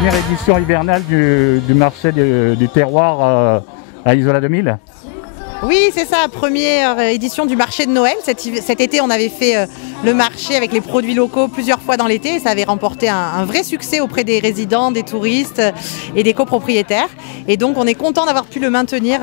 première édition hivernale du marché du terroir à Isola 2000. Oui, c'est ça, première édition du marché de Noël. Cet été, on avait fait le marché avec les produits locaux plusieurs fois dans l'été et ça avait remporté un vrai succès auprès des résidents, des touristes et des copropriétaires. Et donc, on est content d'avoir pu le maintenir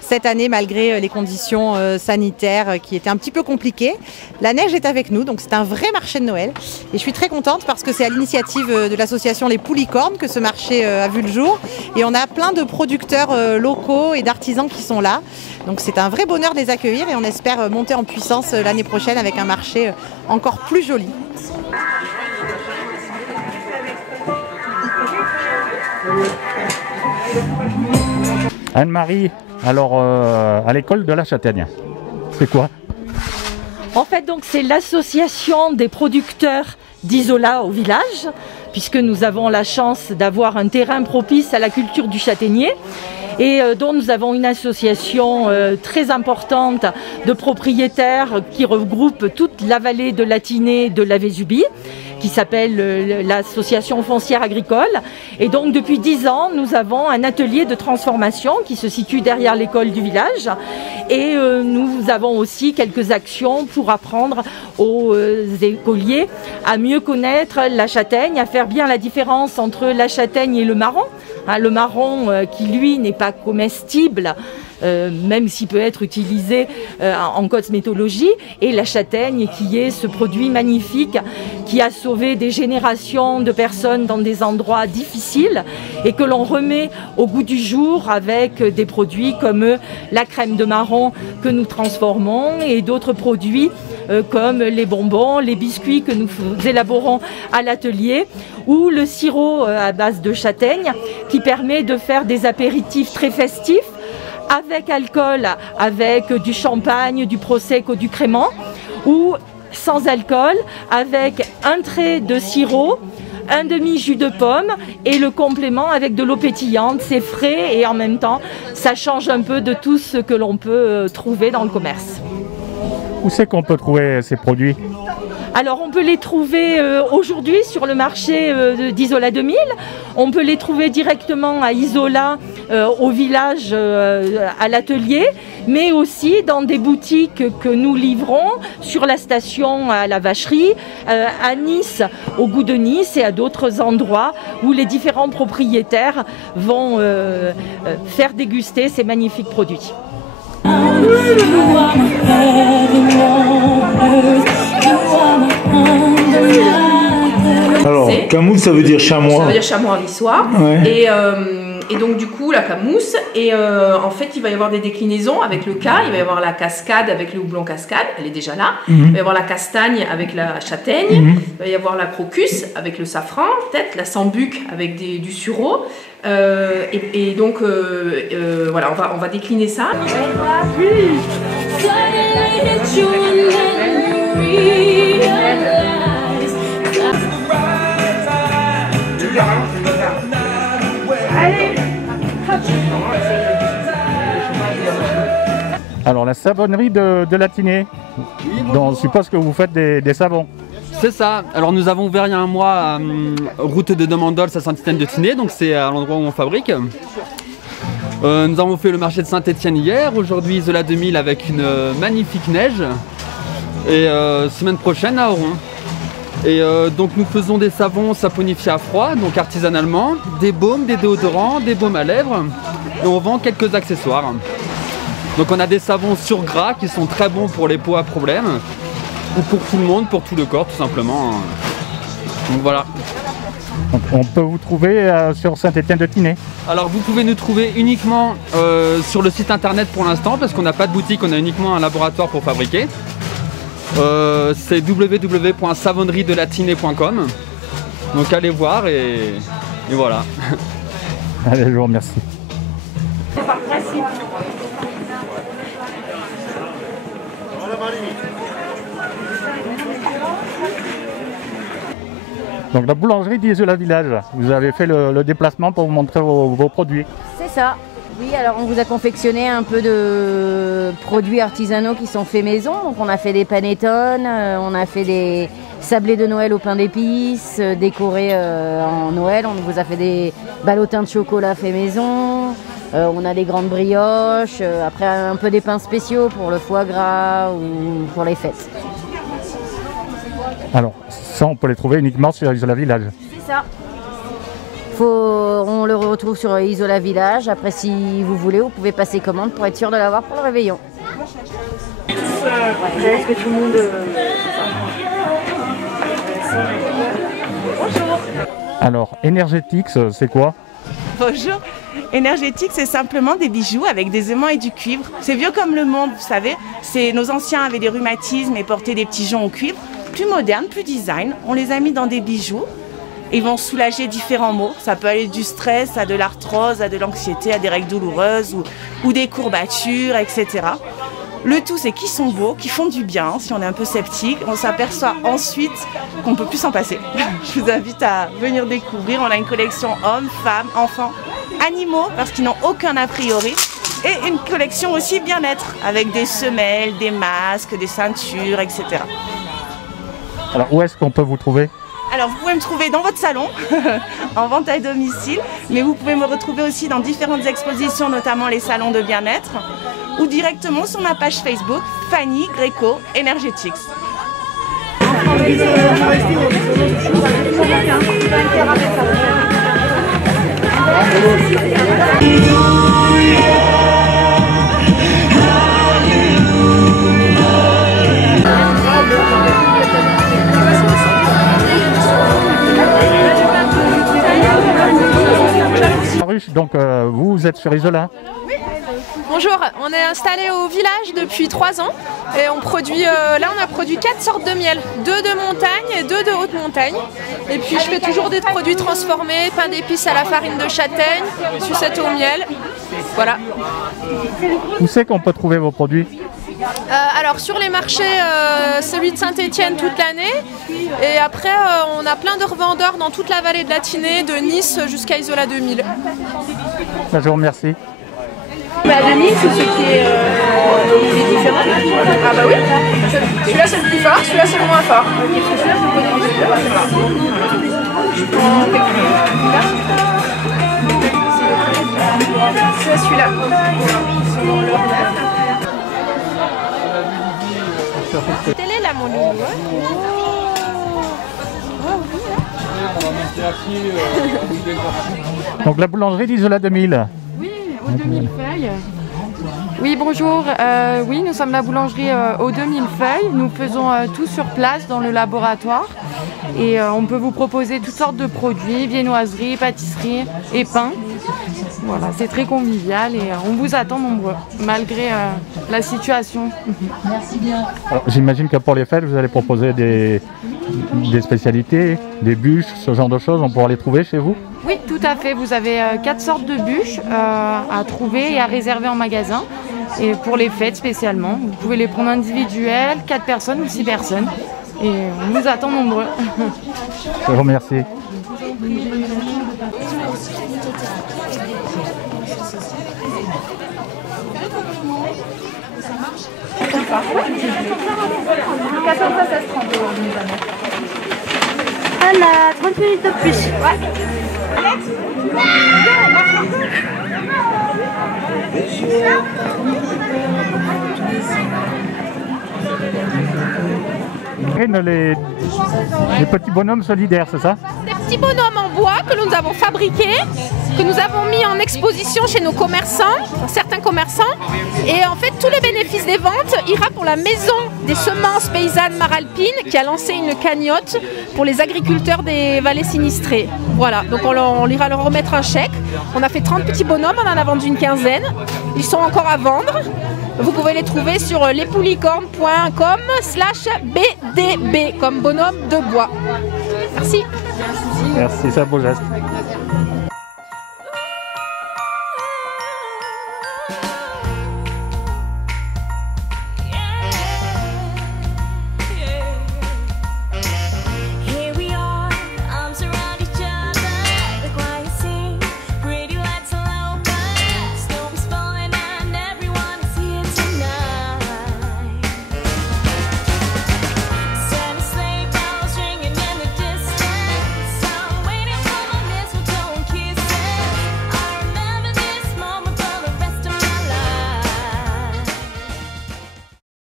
cette année malgré les conditions sanitaires qui étaient un petit peu compliquées. La neige est avec nous, donc c'est un vrai marché de Noël. Et je suis très contente parce que c'est à l'initiative de l'association Les Poulicornes que ce marché a vu le jour. Et on a plein de producteurs locaux et d'artisans qui sont là. Donc c'est un vrai bonheur de les accueillir et on espère monter en puissance l'année prochaine avec un marché encore plus joli. Anne-Marie, alors à l'école de la Châtaigne, c'est quoi? En fait, donc c'est l'association des producteurs d'Isola au village, puisque nous avons la chance d'avoir un terrain propice à la culture du châtaignier. Et dont nous avons une association très importante de propriétaires qui regroupe toute la vallée de la Tinée de la Vésubie, qui s'appelle l'association foncière agricole. Et donc depuis 10 ans, nous avons un atelier de transformation qui se situe derrière l'école du village. Et nous avons aussi quelques actions pour apprendre aux écoliers à mieux connaître la châtaigne, à faire bien la différence entre la châtaigne et le marron. Le marron qui lui n'est pas comestible, même s'il peut être utilisé en cosmétologie, et la châtaigne qui est ce produit magnifique qui a sauvé des générations de personnes dans des endroits difficiles et que l'on remet au goût du jour avec des produits comme la crème de marron que nous transformons et d'autres produits comme les bonbons, les biscuits que nous élaborons à l'atelier ou le sirop à base de châtaigne qui permet de faire des apéritifs très festifs avec alcool, avec du champagne, du prosecco, du crément, ou sans alcool, avec un trait de sirop, un demi-jus de pomme et le complément avec de l'eau pétillante. C'est frais et en même temps, ça change un peu de tout ce que l'on peut trouver dans le commerce. Où c'est qu'on peut trouver ces produits? Alors on peut les trouver aujourd'hui sur le marché d'Isola 2000, on peut les trouver directement à Isola, au village, à l'atelier, mais aussi dans des boutiques que nous livrons sur la station à la Vacherie, à Nice, au Goût de Nice et à d'autres endroits où les différents propriétaires vont faire déguster ces magnifiques produits. Alors, camousse, ça veut dire chamois. Ça veut dire chamois en niçois. Ouais. Et donc du coup la camousse, et en fait il va y avoir des déclinaisons avec le cas, il va y avoir la cascade avec le houblon cascade, elle est déjà là, il va y avoir la castagne avec la châtaigne, il va y avoir la crocus avec le safran, peut-être la sambuc avec du sureau, et donc voilà, on va décliner ça. Alors la savonnerie de la Tinée, donc je suppose que vous faites des savons. C'est ça, alors nous avons ouvert il y a un mois à route de Demandols à Saint-Étienne-de-Tinée, donc c'est à l'endroit où on fabrique. Nous avons fait le marché de Saint-Étienne hier, aujourd'hui Isola 2000 avec une magnifique neige, et semaine prochaine à Auron. Et donc nous faisons des savons saponifiés à froid, donc artisanalement, des baumes, des déodorants, des baumes à lèvres, et on vend quelques accessoires. Donc on a des savons sur gras qui sont très bons pour les peaux à problème, ou pour tout le monde, pour tout le corps tout simplement. Donc voilà. Donc, on peut vous trouver sur Saint-Étienne-de-Tinée. Alors vous pouvez nous trouver uniquement sur le site internet pour l'instant, parce qu'on n'a pas de boutique, on a uniquement un laboratoire pour fabriquer. C'est www.savonneriedelatiné.com. Donc allez voir et voilà. Allez, je vous remercie. C'est par principe. Donc la boulangerie d'Isola Village, vous avez fait le déplacement pour vous montrer vos produits. C'est ça. Oui, alors on vous a confectionné un peu de produits artisanaux qui sont faits maison. Donc on a fait des panettones, on a fait sablés de Noël au pain d'épices, décorés en Noël. On vous a fait des ballotins de chocolat fait maison. On a des grandes brioches. Après, un peu des pains spéciaux pour le foie gras ou pour les fêtes. Alors, ça, on peut les trouver uniquement sur Isola Village. C'est ça. On le retrouve sur Isola Village. Après, si vous voulez, vous pouvez passer commande pour être sûr de l'avoir pour le réveillon. Est-ce que tout le monde... Bonjour. Alors, Energetix, c'est quoi? Bonjour. Énergétique, c'est simplement des bijoux avec des aimants et du cuivre. C'est vieux comme le monde, vous savez. Nos anciens avaient des rhumatismes et portaient des petits joncs au cuivre. Plus moderne, plus design. On les a mis dans des bijoux. Ils vont soulager différents maux. Ça peut aller du stress à de l'arthrose, à de l'anxiété, à des règles douloureuses ou des courbatures, etc. Le tout, c'est qu'ils sont beaux, qu'ils font du bien. Si on est un peu sceptique, on s'aperçoit ensuite qu'on ne peut plus s'en passer. Je vous invite à venir découvrir. On a une collection hommes, femmes, enfants, animaux, parce qu'ils n'ont aucun a priori. Et une collection aussi bien-être, avec des semelles, des masques, des ceintures, etc. Alors, où est-ce qu'on peut vous trouver? Alors, vous pouvez me trouver dans votre salon, en vente à domicile, mais vous pouvez me retrouver aussi dans différentes expositions, notamment les salons de bien-être, ou directement sur ma page Facebook, Fanny Greco Energetics. Donc vous êtes sur Isola? Oui. Bonjour, on est installé au village depuis 3 ans et on produit, là on a produit 4 sortes de miel, 2 de montagne et 2 de haute montagne. Et puis je fais toujours des produits transformés, pain d'épices à la farine de châtaigne, sucette au miel, voilà. Où c'est qu'on peut trouver vos produits? Alors sur les marchés, celui de Saint-Étienne toute l'année et après on a plein de revendeurs dans toute la vallée de la Tinée, de Nice jusqu'à Isola 2000. Je vous remercie. De Nice, c'est ce qui est différent. Ah bah oui, celui-là c'est le plus fort, celui-là c'est le moins fort. C'est celui-là. Telle est là mon loulou. Donc la boulangerie d'Isola 2000. Oui, aux 2000 feuilles. Oui, bonjour. Oui, nous sommes la boulangerie aux 2000 feuilles. Nous faisons tout sur place dans le laboratoire. Et on peut vous proposer toutes sortes de produits, viennoiseries, pâtisseries et pains. Voilà, c'est très convivial et on vous attend nombreux, malgré la situation. Merci bien. J'imagine que pour les fêtes, vous allez proposer des spécialités, des bûches, ce genre de choses. On pourra les trouver chez vous? Oui, tout à fait. Vous avez 4 sortes de bûches à trouver et à réserver en magasin. Et pour les fêtes spécialement, vous pouvez les prendre individuelles, 4 personnes ou 6 personnes. Et on vous attend nombreux. Je vous remercie. Voilà, 30 minutes de plus. Les petits bonhommes solidaires, c'est ça? Des petits bonhommes en bois que nous avons fabriqués, que nous avons mis en exposition chez nos commerçants, certains commerçants. Et en fait, tout le bénéfice des ventes ira pour la maison des semences paysannes Maralpine qui a lancé une cagnotte pour les agriculteurs des vallées sinistrées. Voilà, donc on ira leur remettre un chèque. On a fait 30 petits bonhommes, on en a vendu une quinzaine. Ils sont encore à vendre. Vous pouvez les trouver sur lespoulicornes.com/BDB, comme bonhomme de bois. Merci. Merci, c'est un beau geste.